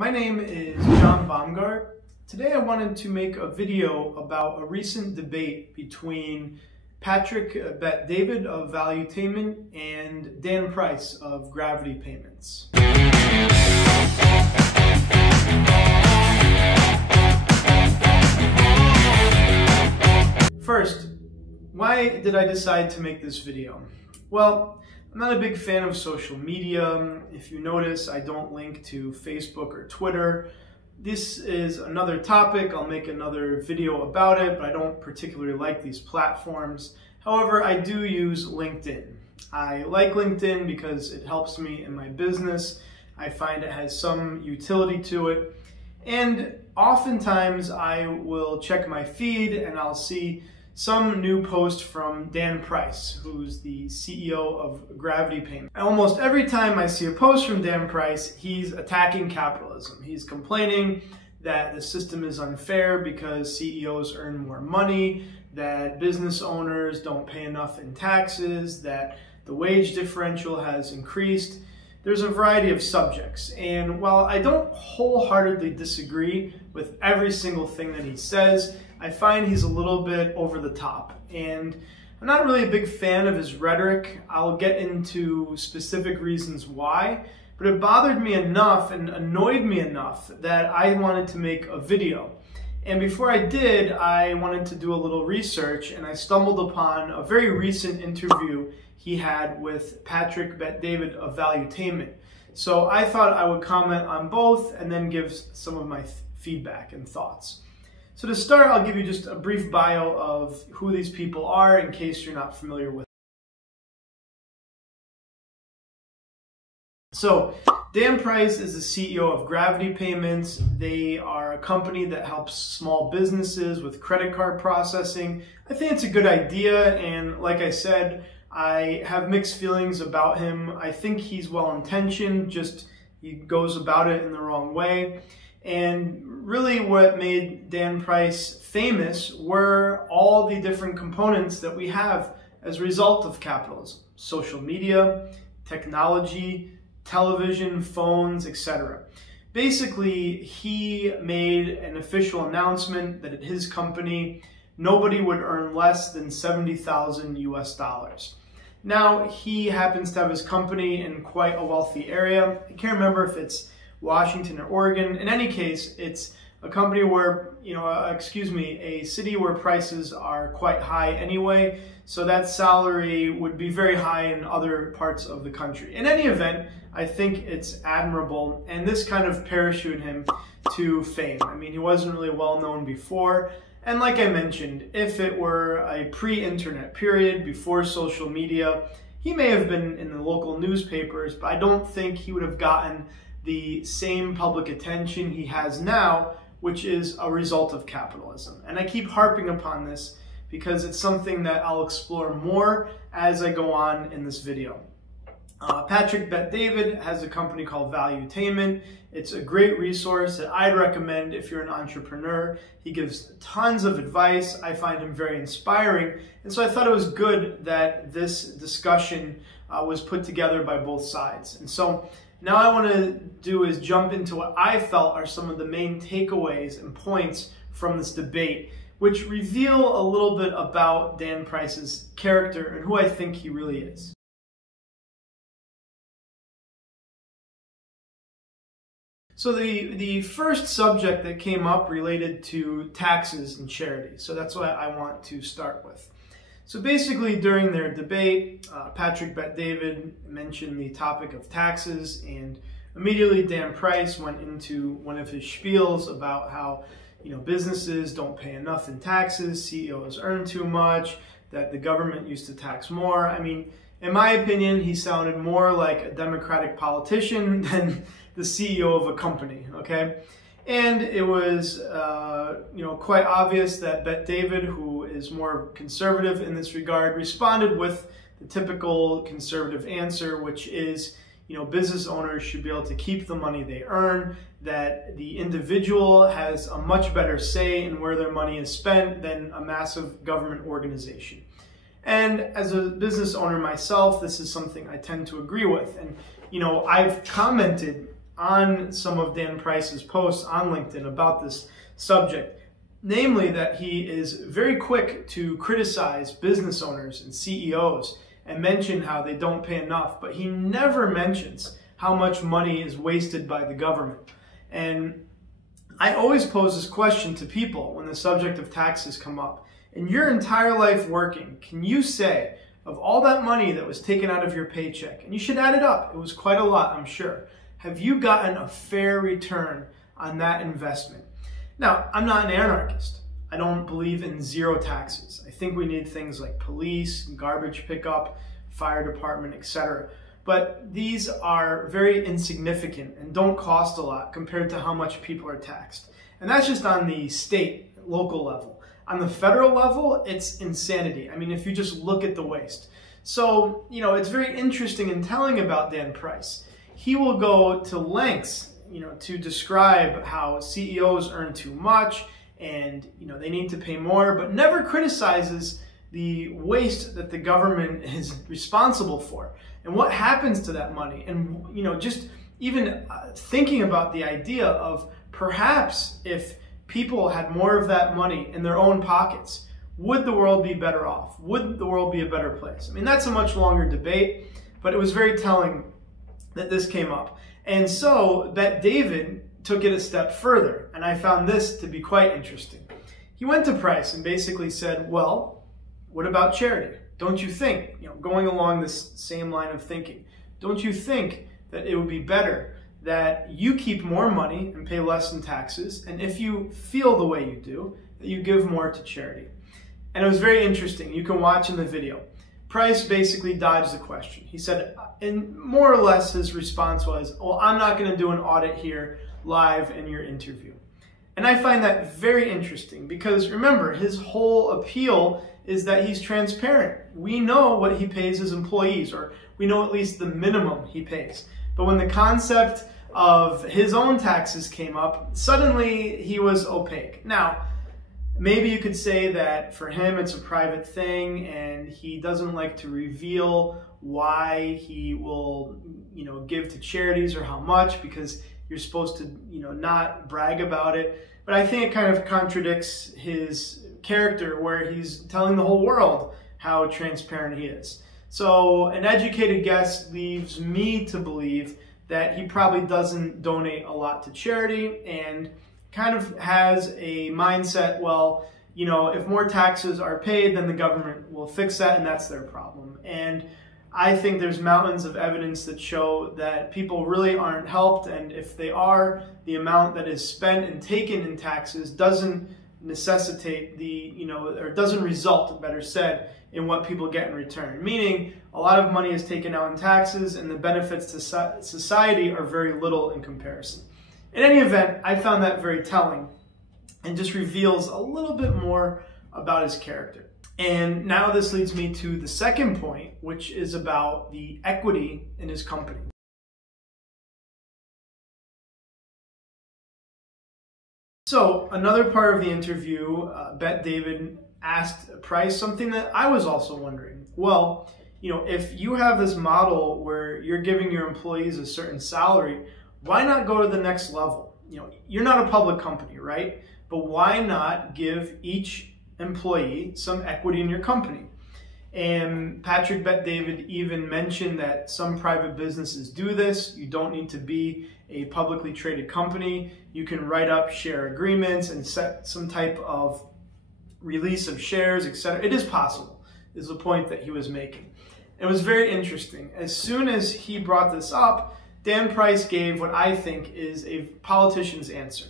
My name is John Baumgart. Today I wanted to make a video about a recent debate between Patrick Bet-David of Valuetainment and Dan Price of Gravity Payments. First, why did I decide to make this video? Well, I'm not a big fan of social media. If you notice, I don't link to Facebook or Twitter. This is another topic. I'll make another video about it, but I don't particularly like these platforms. However, I do use LinkedIn. I like LinkedIn because it helps me in my business. I find it has some utility to it. And oftentimes I will check my feed and I'll see some new post from Dan Price, who's the CEO of Gravity Payments. Almost every time I see a post from Dan Price, he's attacking capitalism. He's complaining that the system is unfair because CEOs earn more money, that business owners don't pay enough in taxes, that the wage differential has increased. There's a variety of subjects, and while I don't wholeheartedly disagree with every single thing that he says, I find he's a little bit over the top, and I'm not really a big fan of his rhetoric. I'll get into specific reasons why, but it bothered me enough and annoyed me enough that I wanted to make a video. And before I did, I wanted to do a little research, and I stumbled upon a very recent interview he had with Patrick Bet-David of Valuetainment. So I thought I would comment on both and then give some of my feedback and thoughts. So to start, I'll give you just a brief bio of who these people are in case you're not familiar with them. So Dan Price is the CEO of Gravity Payments. They are a company that helps small businesses with credit card processing. I think it's a good idea, and like I said, I have mixed feelings about him. I think he's well-intentioned, just he goes about it in the wrong way. And really what made Dan Price famous were all the different components that we have as a result of capitalism. Social media, technology, television, phones, etc. Basically, he made an official announcement that at his company, nobody would earn less than $70,000 US. Now, he happens to have his company in quite a wealthy area. I can't remember if it's Washington or Oregon. In any case, it's a company where, a city where prices are quite high anyway, so that salary would be very high in other parts of the country. In any event, I think it's admirable, and this kind of parachuted him to fame. I mean, he wasn't really well known before, and like I mentioned, if it were a pre-internet period, before social media, he may have been in the local newspapers, but I don't think he would have gotten the same public attention he has now, which is a result of capitalism. And I keep harping upon this because it's something that I'll explore more as I go on in this video. Patrick Bet-David has a company called Valuetainment. It's a great resource that I'd recommend if you're an entrepreneur. He gives tons of advice. I find him very inspiring. And so I thought it was good that this discussion was put together by both sides. And so now I want to do is jump into what I felt are some of the main takeaways and points from this debate, which reveal a little bit about Dan Price's character and who I think he really is. So the first subject that came up related to taxes and charity. So that's what I want to start with. So basically during their debate, Patrick Bet-David mentioned the topic of taxes, and immediately Dan Price went into one of his spiels about how businesses don't pay enough in taxes, CEOs earn too much, that the government used to tax more. I mean, in my opinion, he sounded more like a Democratic politician than the CEO of a company, okay? And it was, quite obvious that Bet-David, who is more conservative in this regard, responded with the typical conservative answer, which is, business owners should be able to keep the money they earn, that the individual has a much better say in where their money is spent than a massive government organization. And as a business owner myself, this is something I tend to agree with. And, I've commented on some of Dan Price's posts on LinkedIn about this subject. Namely, that he is very quick to criticize business owners and CEOs and mention how they don't pay enough, but he never mentions how much money is wasted by the government. And I always pose this question to people when the subject of taxes come up. In your entire life working, can you say, of all that money that was taken out of your paycheck, and you should add it up, it was quite a lot, I'm sure, have you gotten a fair return on that investment? Now, I'm not an anarchist. I don't believe in zero taxes. I think we need things like police, garbage pickup, fire department, etc. But these are very insignificant and don't cost a lot compared to how much people are taxed. And that's just on the state, local level. On the federal level, it's insanity. I mean, if you just look at the waste. So, it's very interesting in telling about Dan Price. He will go to lengths, to describe how CEOs earn too much and, they need to pay more, but never criticizes the waste that the government is responsible for and what happens to that money. And, just even thinking about the idea of perhaps if people had more of that money in their own pockets, would the world be better off? Would the world be a better place? I mean, that's a much longer debate, but it was very telling that this came up. And so Bet David took it a step further, and I found this to be quite interesting. He went to Price and basically said, well, what about charity? Don't you think, going along this same line of thinking, don't you think that it would be better that you keep more money and pay less in taxes, and if you feel the way you do, that you give more to charity? And it was very interesting. You can watch in the video. Price basically dodged the question. He said, and more or less his response was, well, I'm not going to do an audit here live in your interview. And I find that very interesting because remember, his whole appeal is that he's transparent. We know what he pays his employees, or we know at least the minimum he pays. But when the concept of his own taxes came up, suddenly he was opaque. Now, maybe you could say that for him it's a private thing and he doesn't like to reveal why he will, give to charities or how much, because you're supposed to, not brag about it. But I think it kind of contradicts his character where he's telling the whole world how transparent he is. So an educated guess leaves me to believe that he probably doesn't donate a lot to charity and kind of has a mindset, well, if more taxes are paid, then the government will fix that and that's their problem. And I think there's mountains of evidence that show that people really aren't helped, and if they are, the amount that is spent and taken in taxes doesn't necessitate or doesn't result, better said, in what people get in return. Meaning, a lot of money is taken out in taxes and the benefits to society are very little in comparison. In any event, I found that very telling and just reveals a little bit more about his character. And now this leads me to the second point, which is about the equity in his company. So another part of the interview, Bet David asked Price something that I was also wondering. Well, if you have this model where you're giving your employees a certain salary, why not go to the next level? You're not a public company, right? But why not give each employee some equity in your company? And Patrick Bet David even mentioned that some private businesses do this. You don't need to be a publicly traded company. You can write up share agreements and set some type of release of shares, etc. It is possible, is the point that he was making. It was very interesting. As soon as he brought this up, Dan Price gave what I think is a politician's answer.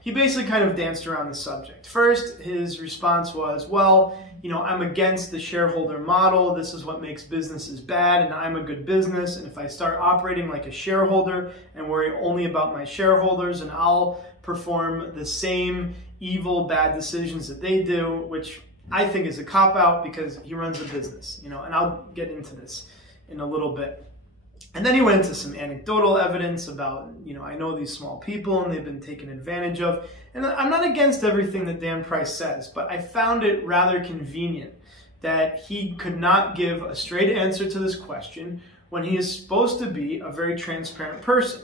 He basically kind of danced around the subject. First, his response was, well, I'm against the shareholder model. This is what makes businesses bad, and I'm a good business. And if I start operating like a shareholder and worry only about my shareholders, and I'll perform the same evil, bad decisions that they do, which I think is a cop-out because he runs a business, and I'll get into this in a little bit. And then he went into some anecdotal evidence about, I know these small people and they've been taken advantage of. And I'm not against everything that Dan Price says, but I found it rather convenient that he could not give a straight answer to this question when he is supposed to be a very transparent person.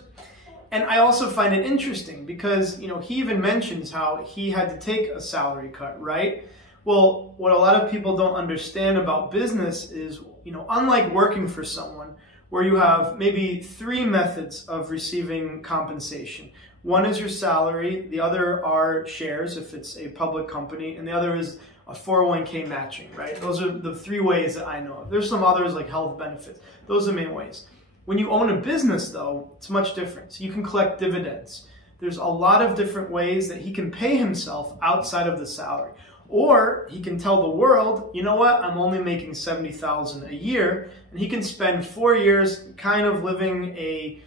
And I also find it interesting because, he even mentions how he had to take a salary cut, right? Well, what a lot of people don't understand about business is, unlike working for someone where you have maybe 3 methods of receiving compensation. One is your salary, the other are shares if it's a public company, and the other is a 401k matching, right? Those are the 3 ways that I know of. There's some others like health benefits. Those are the main ways. When you own a business, though, it's much different. So you can collect dividends. There's a lot of different ways that he can pay himself outside of the salary. Or he can tell the world, you know what, I'm only making $70,000 a year, and he can spend 4 years kind of living a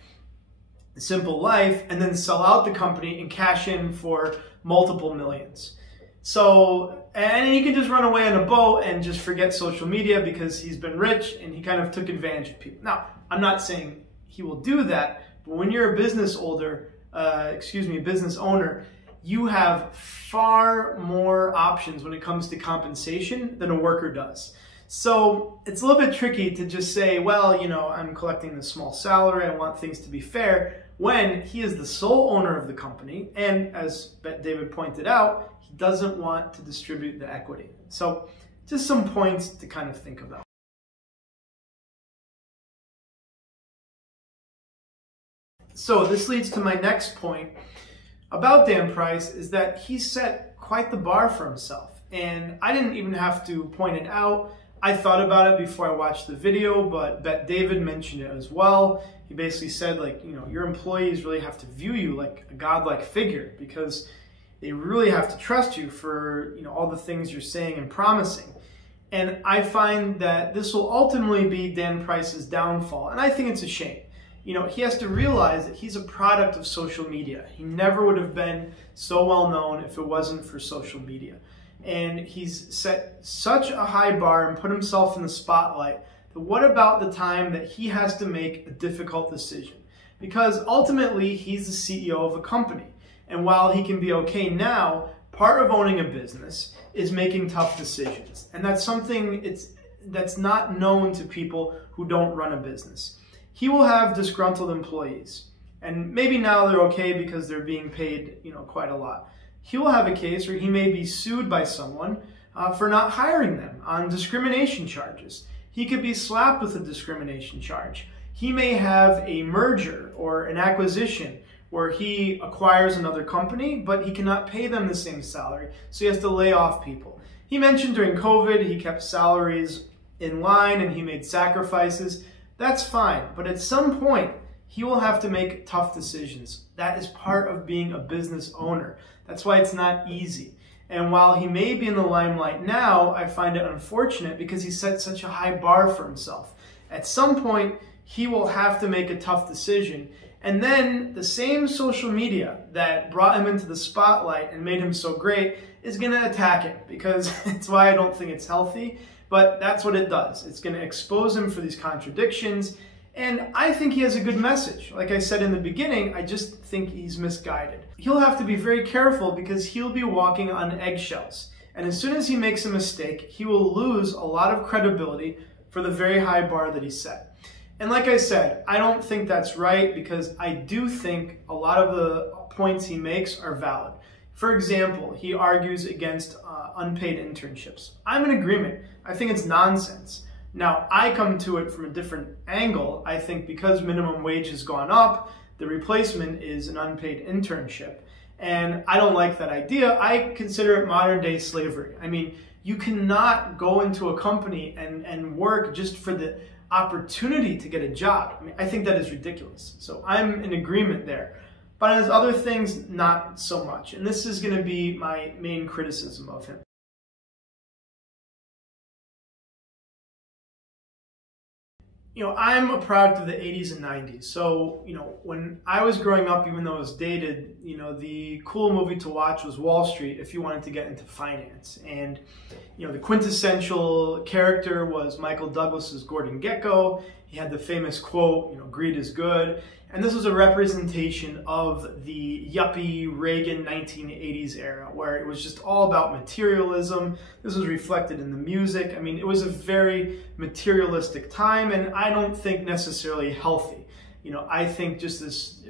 simple life and then sell out the company and cash in for multiple millions. So, and he can just run away on a boat and just forget social media because he's been rich and he kind of took advantage of people. Now, I'm not saying he will do that, but when you're a business owner, you have far more options when it comes to compensation than a worker does. So it's a little bit tricky to just say, well, I'm collecting this small salary, I want things to be fair, when he is the sole owner of the company, and as David pointed out, he doesn't want to distribute the equity. So just some points to kind of think about. So this leads to my next point about Dan Price, is that he set quite the bar for himself. And I didn't even have to point it out. I thought about it before I watched the video, but David mentioned it as well. He basically said, your employees really have to view you like a godlike figure because they really have to trust you for, all the things you're saying and promising. And I find that this will ultimately be Dan Price's downfall. And I think it's a shame. He has to realize that he's a product of social media. He never would have been so well known if it wasn't for social media. And he's set such a high bar and put himself in the spotlight that what about the time that he has to make a difficult decision? Because ultimately, he's the CEO of a company. And while he can be okay now, part of owning a business is making tough decisions. And that's something that's not known to people who don't run a business. He will have disgruntled employees, and maybe now they're okay because they're being paid, quite a lot. He will have a case where he may be sued by someone for not hiring them on discrimination charges. He could be slapped with a discrimination charge. He may have a merger or an acquisition where he acquires another company, but he cannot pay them the same salary, so he has to lay off people. He mentioned during COVID, he kept salaries in line and he made sacrifices. That's fine, but at some point, he will have to make tough decisions. That is part of being a business owner. That's why it's not easy. And while he may be in the limelight now, I find it unfortunate because he set such a high bar for himself. At some point, he will have to make a tough decision. And then the same social media that brought him into the spotlight and made him so great is going to attack him, because it's why I don't think it's healthy. But that's what it does. It's going to expose him for these contradictions. And I think he has a good message. Like I said in the beginning, I just think he's misguided. He'll have to be very careful because he'll be walking on eggshells. And as soon as he makes a mistake, he will lose a lot of credibility for the very high bar that he set. And like I said, I don't think that's right because I do think a lot of the points he makes are valid. For example, he argues against unpaid internships. I'm in agreement. I think it's nonsense. Now, I come to it from a different angle. I think because minimum wage has gone up, the replacement is an unpaid internship. And I don't like that idea. I consider it modern day slavery. I mean, you cannot go into a company and work just for the opportunity to get a job. I mean, I think that is ridiculous. So I'm in agreement there. But on his other things, not so much. And this is going to be my main criticism of him. I'm a product of the 80s and 90s. So, when I was growing up, even though it was dated, the cool movie to watch was Wall Street if you wanted to get into finance. And, the quintessential character was Michael Douglas's Gordon Gekko. He had the famous quote, greed is good. And this was a representation of the yuppie Reagan 1980s era, where it was just all about materialism. This was reflected in the music. I mean, it was a very materialistic time, and I don't think necessarily healthy. I think just this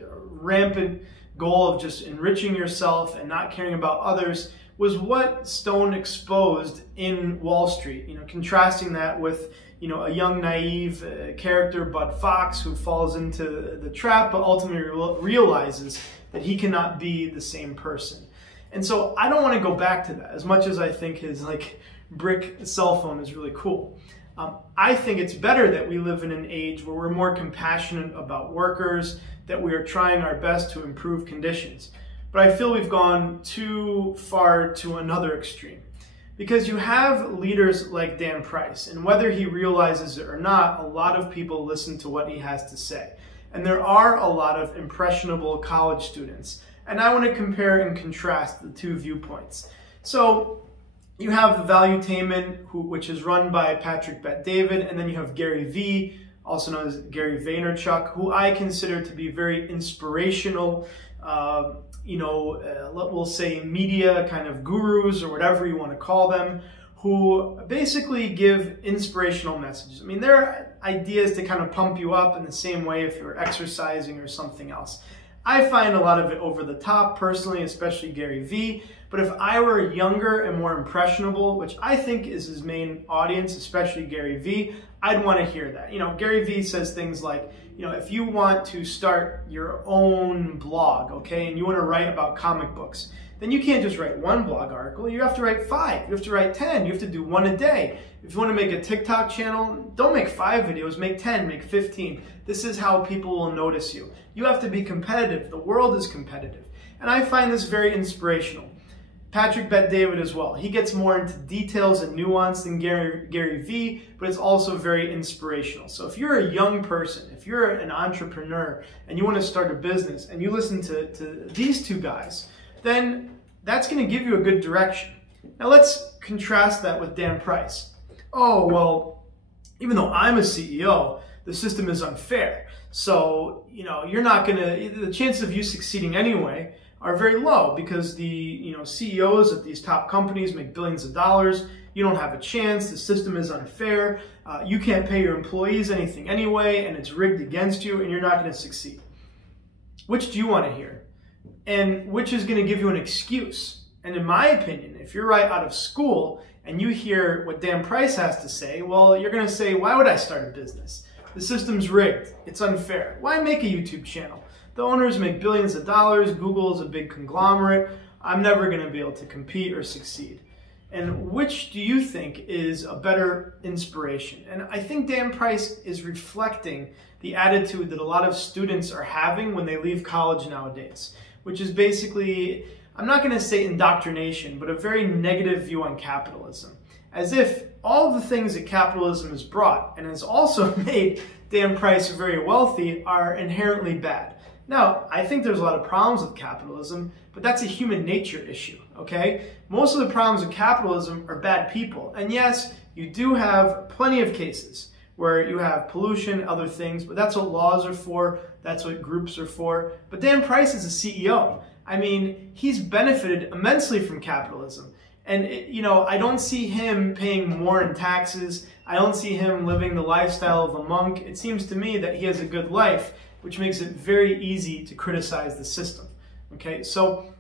rampant goal of just enriching yourself and not caring about others was what Stone exposed in Wall Street. Contrasting that with a young naive character, Bud Fox, who falls into the trap but ultimately realizes that he cannot be the same person. And so I don't want to go back to that, as much as I think his brick cell phone is really cool. I think it's better that we live in an age where we're more compassionate about workers, that we are trying our best to improve conditions. But I feel we've gone too far to another extreme. Because you have leaders like Dan Price, and whether he realizes it or not, a lot of people listen to what he has to say. And there are a lot of impressionable college students. And I want to compare and contrast the two viewpoints. So you have Valuetainment, which is run by Patrick Bet-David, and then you have Gary V, also known as Gary Vaynerchuk, who I consider to be very inspirational, we'll say media kind of gurus or whatever you want to call them, who basically give inspirational messages. I mean, their ideas to kind of pump you up in the same way if you're exercising or something else. I find a lot of it over the top personally, especially Gary V. But if I were younger and more impressionable, which I think is his main audience, especially Gary V, I'd want to hear that. Gary V says things like, if you want to start your own blog, okay, and you want to write about comic books, then you can't just write one blog article. You have to write 5. You have to write 10. You have to do 1 a day. If you want to make a TikTok channel, don't make 5 videos, make 10, make 15. This is how people will notice you. You have to be competitive. The world is competitive. And I find this very inspirational. Patrick Bet-David as well. He gets more into details and nuance than Gary V, but it's also very inspirational. So if you're a young person, if you're an entrepreneur and you want to start a business and you listen to these two guys, then that's going to give you a good direction. Now let's contrast that with Dan Price. Oh, well, even though I'm a CEO, the system is unfair. So, you're not going to, the chances of you succeeding anyway are very low because the CEOs of these top companies make billions of dollars. You don't have a chance. The system is unfair. You can't pay your employees anything anyway, and it's rigged against you, and you're not going to succeed. Which do you want to hear? And which is going to give you an excuse? And in my opinion, if you're right out of school and you hear what Dan Price has to say, well, you're going to say, why would I start a business? The system's rigged. It's unfair. Why make a YouTube channel? The owners make billions of dollars. Google is a big conglomerate. I'm never going to be able to compete or succeed. And which do you think is a better inspiration? And I think Dan Price is reflecting the attitude that a lot of students are having when they leave college nowadays, which is basically, I'm not going to say indoctrination, but a very negative view on capitalism. As if all of the things that capitalism has brought and has also made Dan Price very wealthy are inherently bad. Now, I think there's a lot of problems with capitalism, but that's a human nature issue, okay? Most of the problems with capitalism are bad people. And yes, you do have plenty of cases where you have pollution, other things, but that's what laws are for, that's what groups are for. But Dan Price is a CEO. I mean, he's benefited immensely from capitalism. And, I don't see him paying more in taxes. I don't see him living the lifestyle of a monk. It seems to me that he has a good life, which makes it very easy to criticize the system. Okay, so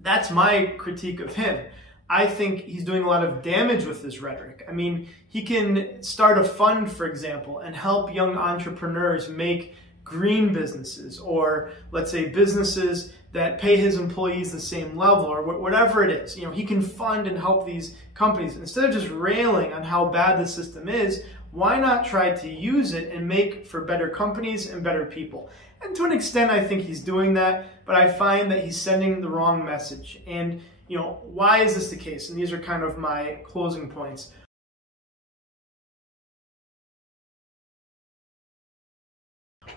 that's my critique of him. I think he's doing a lot of damage with his rhetoric. I mean, he can start a fund, for example, and help young entrepreneurs make green businesses, or let's say businesses that pay his employees the same level, or whatever it is. He can fund and help these companies. Instead of just railing on how bad the system is, why not try to use it and make for better companies and better people? And to an extent, I think he's doing that, but I find that he's sending the wrong message. And, why is this the case? And these are kind of my closing points.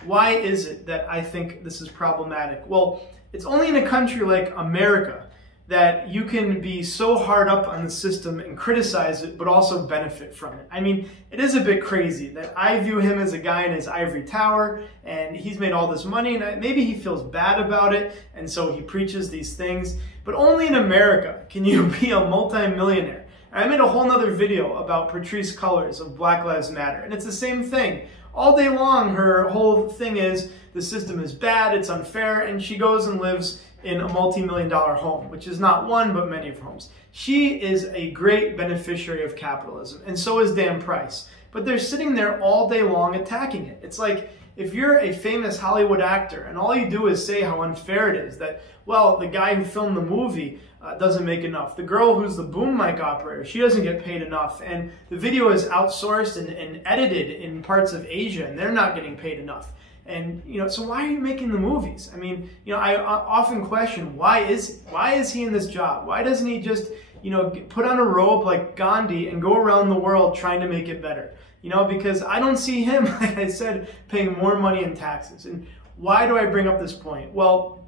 Why is it that I think this is problematic? Well, it's only in a country like America that you can be so hard up on the system and criticize it, but also benefit from it. I mean, it is a bit crazy that I view him as a guy in his ivory tower, and he's made all this money, and maybe he feels bad about it, and so he preaches these things. But only in America can you be a multi-millionaire. I made a whole nother video about Patrisse Cullors of Black Lives Matter, and it's the same thing. all day long, her whole thing is the system is bad, it's unfair, and she goes and lives in a multi-million-dollar home, which is not one, but many of her homes. She is a great beneficiary of capitalism, and so is Dan Price. But they're sitting there all day long attacking it. It's like, if you're a famous Hollywood actor and all you do is say how unfair it is, that, well, the guy who filmed the movie doesn't make enough. The girl who's the boom mic operator, she doesn't get paid enough. And the video is outsourced and edited in parts of Asia, and they're not getting paid enough. And, so why are you making the movies? I mean, I often question, why is he in this job? Why doesn't he just, put on a robe like Gandhi and go around the world trying to make it better? Because I don't see him, like I said, paying more money in taxes. And why do I bring up this point? Well,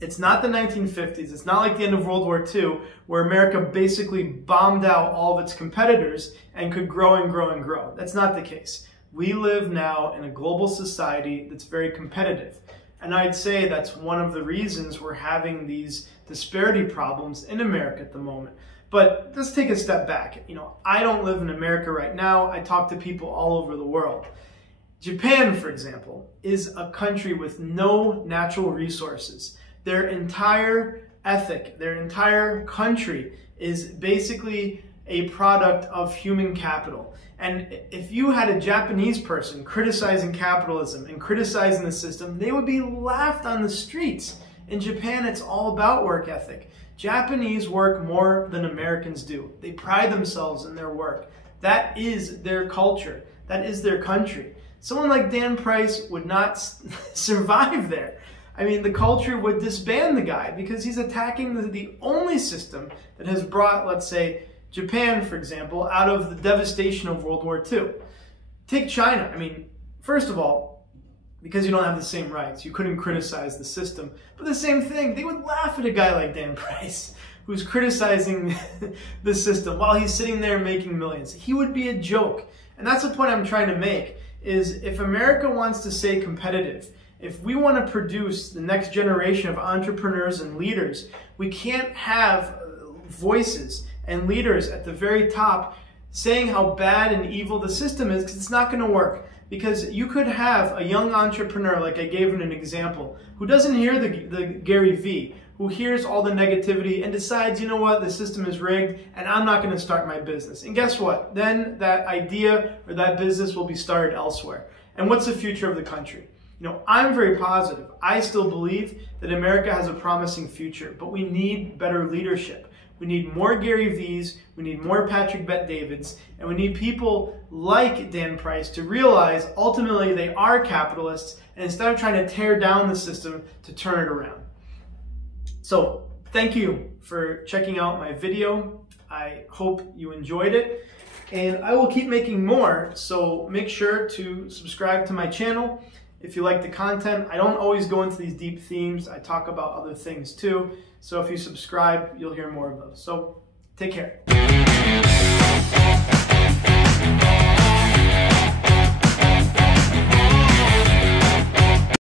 it's not the 1950s. It's not like the end of World War II, where America basically bombed out all of its competitors and could grow and grow and grow. That's not the case. We live now in a global society that's very competitive. And I'd say that's one of the reasons we're having these disparity problems in America at the moment. But let's take a step back. I don't live in America right now. I talk to people all over the world. Japan, for example, is a country with no natural resources. Their entire ethic, their entire country is basically a product of human capital. And if you had a Japanese person criticizing capitalism and criticizing the system, they would be laughed on the streets. In Japan, it's all about work ethic. Japanese work more than Americans do. They pride themselves in their work. That is their culture. That is their country. Someone like Dan Price would not survive there. I mean, the culture would disband the guy because he's attacking the only system that has brought, let's say, Japan, for example, out of the devastation of World War II. Take China. I mean, first of all, because you don't have the same rights, you couldn't criticize the system. But the same thing, they would laugh at a guy like Dan Price, who's criticizing the system while he's sitting there making millions. He would be a joke. And that's the point I'm trying to make, is if America wants to stay competitive, if we want to produce the next generation of entrepreneurs and leaders, we can't have voices and leaders at the very top saying how bad and evil the system is, because it's not going to work. Because you could have a young entrepreneur, like I gave in an example, who doesn't hear the Gary Vee, who hears all the negativity and decides, you know what, the system is rigged and I'm not going to start my business. And guess what? Then that idea or that business will be started elsewhere. And what's the future of the country? I'm very positive. I still believe that America has a promising future, but we need better leadership. We need more Gary V's, we need more Patrick Bet-Davids, and we need people like Dan Price to realize ultimately they are capitalists, and instead of trying to tear down the system, to turn it around. So thank you for checking out my video. I hope you enjoyed it, and I will keep making more, so make sure to subscribe to my channel. If you like the content, I don't always go into these deep themes. I talk about other things too. So if you subscribe, you'll hear more of those. So take care.